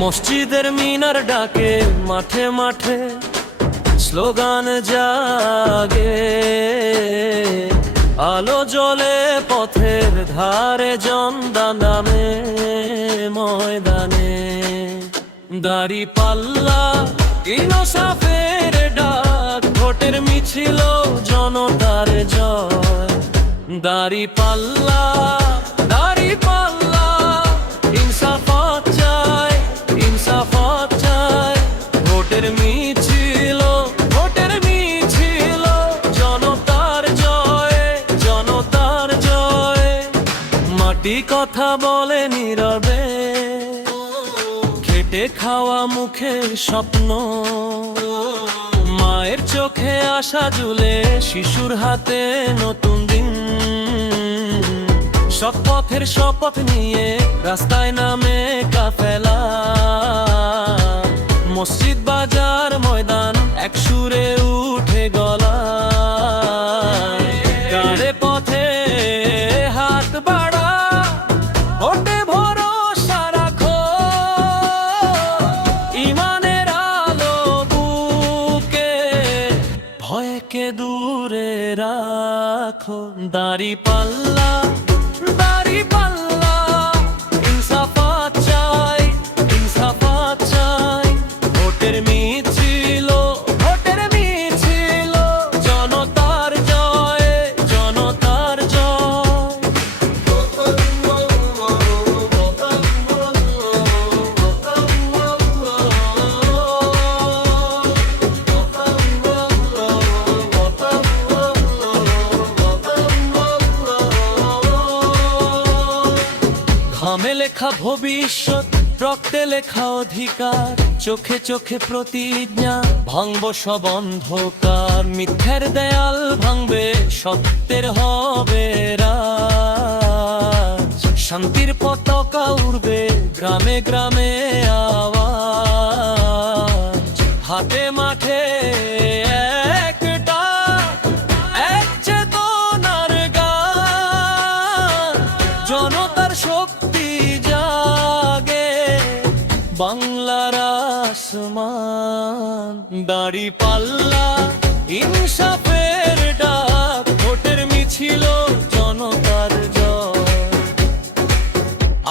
মসজিদের মিনার ডাকে মাঠে মাঠে স্লোগান জাগে। আলো জ্বলে পথের ধারে জনদানে ময়দানে। দাড়ি পাল্লা, ইনসাফের ডাক, ভোটের মিছিল, জনতার জয়। দাড়ি পাল্লা দাড়ি পাল্লা ইনসাফাত চাই ইনসাফাত চাই ভোটের মিছিল ভোটের মিছিল, জনতার জয় জনতার জয়। মাটি কথা বলে নীরবে। খেটে খাওয়া মুখে স্বপ্ন। মায়ের চোখে আশা জুলে শিশুর হাতে নতুন দিন। সব পথের শপথ নিয়ে রাস্তায় নামে কাফেলা। মসজিদ বাজার ভয়কে দূরে রাখো। দাড়ি পাল্লা ঘামে লেখা ভবিষ্যৎ, রক্তে লেখা অধিকার, চোখে চোখে প্রতিজ্ঞা, ভাঙব সব অন্ধকার, মিথ্যের দেয়াল ভাঙবে, সত্যের হবে শান্তির পতাকা উড়বে, গ্রামে গ্রামে আওয়াজ। হাতে বাংলার আসমান, দাড়ি পাল্লা, ইনসাফের ডাক, ভোটের মিছিল, জনতার জয়।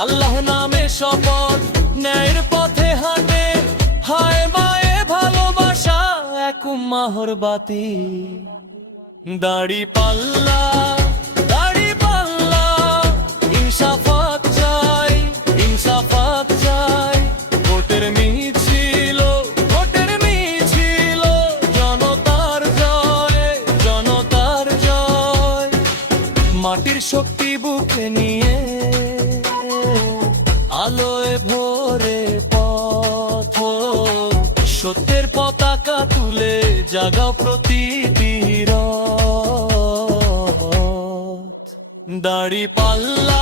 আল্লাহ নামে শপথ, ন্যায়ের পথে হাঁটে, হায় মায়ে ভালোবাসা, এক মাহর বাতি। দাড়ি পাল্লা মাটির শক্তি বুকে নিয়ে আলোয় ভোরে পথ। সত্যের পতাকা তুলে জাগা প্রতিটি দাড়ি পাল্লা